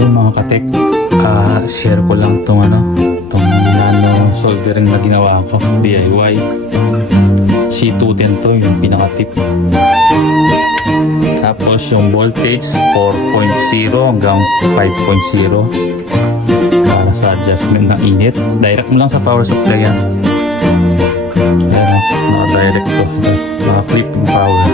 Ayun mga katek, share ko lang tong tong nano soldering na ginawa ko, DIY. C210 to, yung pinaka-tip. Tapos yung voltage 4.0 hanggang 5.0 para sa adjustment ng init. Direct mo lang sa power supply yan. Ayan, naka-direct to. Naka-flip yung power.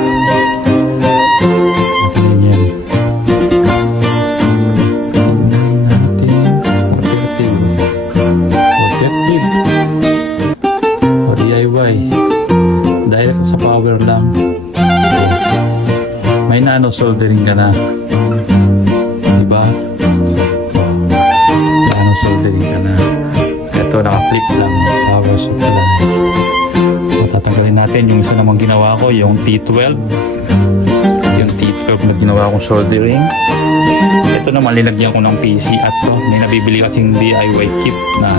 Direct sa power lang. May nano soldering ka na, diba? Nano soldering ka na. Ito naka-flip lang, power supply. Tatanggalin natin yung isa namang ginawa ko, yung T12. Yung T12 na ginawa kong soldering. Ito naman linagyan ko ng PC at to. May nabibili kasing DIY kit na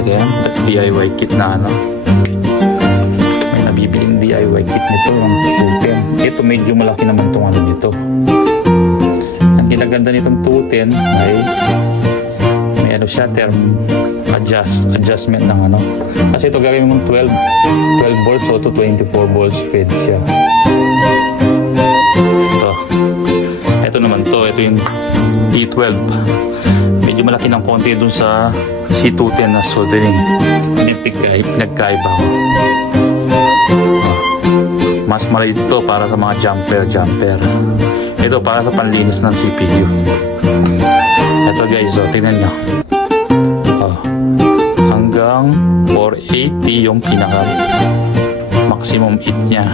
ito yan, DIY kit na may nabibiling DIY kit nito, yung 210. Ito medyo malaki naman itong nito. Ang ginaganda nitong 210 ay may siya, term adjustment ng kasi ito gagawin mong 12 volts o to 24 volts fed siya. Ito naman ito yung T12. Medyo malaki ng konti dun sa C210 na soldering. Pinagkaiba ko. Mas maliit ito para sa mga jumper. Ito para sa panlinis ng CPU. Ito guys, tingnan nyo. Hanggang 480 yung pinaka maximum heat nya.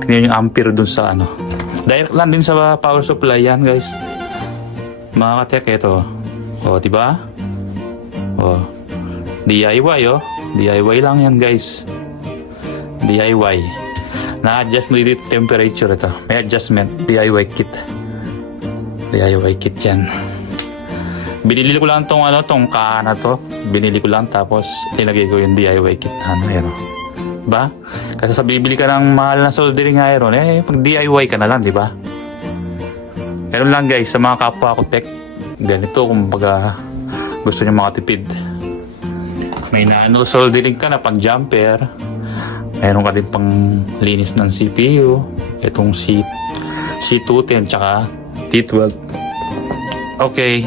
Tingnan yung ampere dun sa direct lang din sa power supply yan guys. Mga katek, ito. Diba? DIY, DIY lang yan guys. DIY. Na-adjust mo dito temperature ito. May adjustment. DIY kit. DIY kit yan. Binili ko lang tong kana to. Binili ko lang tapos ilagay ko yung DIY kit na ayan. Diba? Kasi sa bibili ka ng mahal na soldering iron, pag DIY ka na lang, diba? Meron lang guys, sa mga kapwa ko tech, ganito kung baga gusto nyo makatipid. May nano soldering ka na pang jumper. Meron ka din pang linis ng CPU. Itong C210 tsaka T12. Okay.